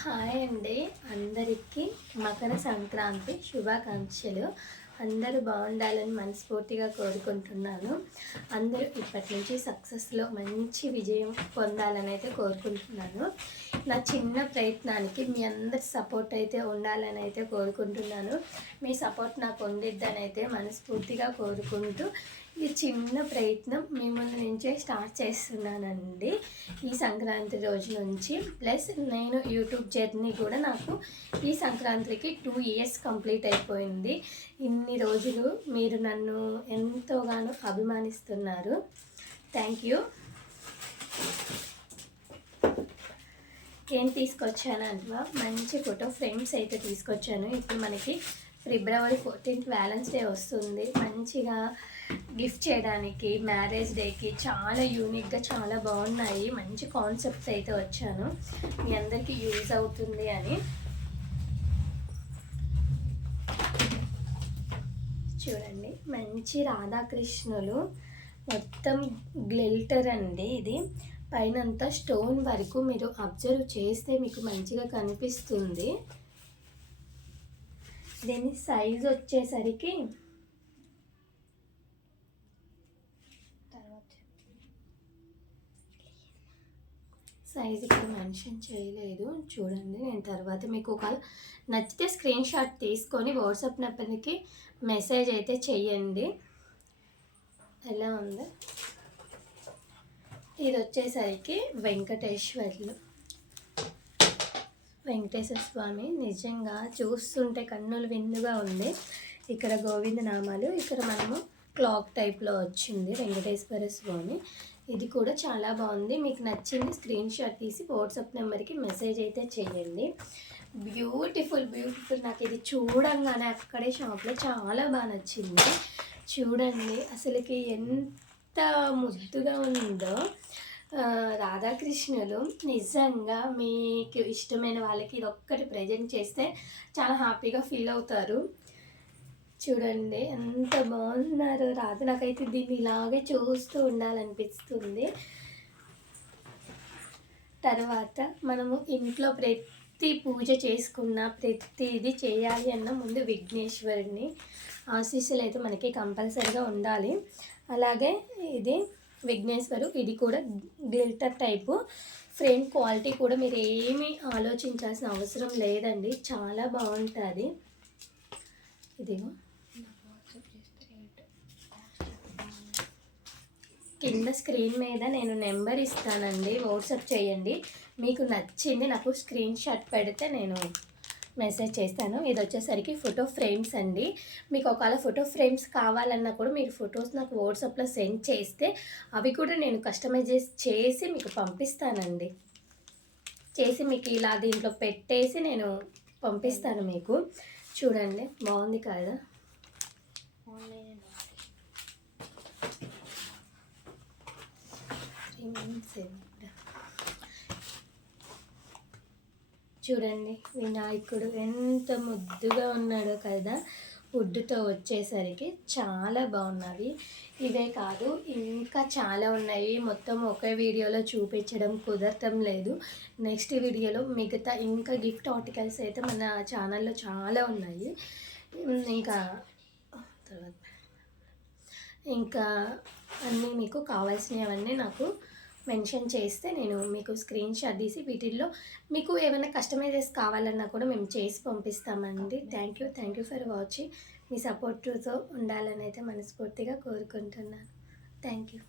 Hi అండి, అందరికీ మకర సంక్రాంతి శుభాకాంక్షలు. అందరూ బాగుండాలని మనస్ఫూర్తిగా కోరుకుంటున్నాను. అందరూ ఇప్పటి నుంచి సక్సెస్లో మంచి విజయం పొందాలని అయితే కోరుకుంటున్నాను. నా చిన్న ప్రయత్నానికి మీ అందరి సపోర్ట్ అయితే ఉండాలని అయితే కోరుకుంటున్నాను. మీ సపోర్ట్ నాకు ఉండిద్దని అయితే మనస్ఫూర్తిగా కోరుకుంటూ ఈ చిన్న ప్రయత్నం మీ ముందు నుంచే స్టార్ట్ చేస్తున్నానండి. ఈ సంక్రాంతి రోజు నుంచి ప్లస్ నేను యూట్యూబ్ జర్నీ కూడా నాకు ఈ సంక్రాంతికి 2 years కంప్లీట్ అయిపోయింది. ఇన్ని రోజులు మీరు నన్ను ఎంతోగానో అభిమానిస్తున్నారు. Thank you. ఏం తీసుకొచ్చానంటే మంచి ఫోటో ఫ్రేమ్స్ అయితే తీసుకొచ్చాను. ఇప్పుడు మనకి February 14th వ్యాలెన్స్ డే వస్తుంది. మంచిగా గిఫ్ట్ చేయడానికి మ్యారేజ్ డేకి చాలా యూనిక్గా చాలా బాగున్నాయి. మంచి కాన్సెప్ట్స్ అయితే వచ్చాను, మీ అందరికీ యూజ్ అవుతుంది అని. చూడండి, మంచి రాధాకృష్ణులు మొత్తం గ్లిటర్ అండి. ఇది పైనంతా స్టోన్ వరకు మీరు అబ్జర్వ్ చేస్తే మీకు మంచిగా కనిపిస్తుంది. దీని సైజ్ వచ్చేసరికి సైజ్ ఇక్కడ మెన్షన్ చేయలేదు, చూడండి. నేను తర్వాత మీకు ఒకవేళ నచ్చితే స్క్రీన్ షాట్ తీసుకొని వాట్సాప్ నెంబర్కి మెసేజ్ అయితే చెయ్యండి. ఎలా ఉంది? ఇది వచ్చేసరికి వెంకటేశ్వర స్వామి. నిజంగా చూస్తుంటే కన్నులు విందుగా ఉంది. ఇక్కడ గోవింద నామాలు, ఇక్కడ మనము క్లాక్ టైప్లో వచ్చింది వెంకటేశ్వర స్వామి. ఇది కూడా చాలా బాగుంది. మీకు నచ్చింది స్క్రీన్ షాట్ తీసి వాట్సాప్ నెంబర్కి మెసేజ్ అయితే చేయండి. బ్యూటిఫుల్. నాకు ఇది చూడంగానే అక్కడే షాప్లో చాలా బాగా నచ్చింది. చూడండి అసలుకి ఎంత ముద్దుగా ఉందో. రాధాకృష్ణులు నిజంగా మీకు ఇష్టమైన వాళ్ళకి ఇది ఒక్కటి ప్రజెంట్ చేస్తే చాలా హ్యాపీగా ఫీల్ అవుతారు. చూడండి ఎంత బాగున్నారు రాధ. నాకైతే దీన్ని ఇలాగే చూస్తూ ఉండాలనిపిస్తుంది. తర్వాత మనము ఇంట్లో ప్రతి పూజ చేసుకున్న ప్రతిది చేయాలి అన్న ముందు విఘ్నేశ్వరుని ఆశీస్సులు అయితే మనకి కంపల్సరీగా ఉండాలి. అలాగే ఇది విఘ్నేశ్వరు, ఇది కూడా గ్లిటర్ టైపు ఫ్రేమ్. క్వాలిటీ కూడా మీరు ఏమీ ఆలోచించాల్సిన అవసరం లేదండి, చాలా బాగుంటుంది. ఇదిగో కింద స్క్రీన్ మీద నేను నెంబర్ ఇస్తానండి, వాట్సాప్ చేయండి. మీకు నచ్చింది నాకు స్క్రీన్ షాట్ పెడితే నేను మెసేజ్ చేస్తాను. ఇది వచ్చేసరికి ఫోటో ఫ్రేమ్స్ అండి. మీకు ఒకవేళ ఫోటో ఫ్రేమ్స్ కావాలన్నా కూడా మీరు ఫొటోస్ నాకు వాట్సాప్లో సెండ్ చేస్తే అవి కూడా నేను కస్టమైజ్ చేసి మీకు పంపిస్తానండి. చేసి మీకు ఇలా దీంట్లో పెట్టేసి నేను పంపిస్తాను మీకు. చూడండి బాగుంది కదా. చూడండి వినాయకుడు ఎంత ముద్దుగా ఉన్నాడో కదా. వుడ్తో వచ్చేసరికి చాలా బాగున్నవి. ఇవే కాదు ఇంకా చాలా ఉన్నాయి. మొత్తం ఒకే వీడియోలో చూపించడం కుదరటం లేదు. నెక్స్ట్ వీడియోలో మిగతా ఇంకా గిఫ్ట్ ఆర్టికల్స్ అయితే మన ఛానల్లో చాలా ఉన్నాయి. ఇంకా అన్నీ మీకు కావాల్సినవన్నీ నాకు మెన్షన్ చేస్తే నేను మీకు స్క్రీన్ షాట్ తీసి వీటిల్లో మీకు ఏమైనా కస్టమైజెస్ కావాలన్నా కూడా మేము చేసి పంపిస్తామండి. Thank you for watching. మీ సపోర్ట్తో ఉండాలని అయితే మనస్ఫూర్తిగా కోరుకుంటున్నాను. Thank you.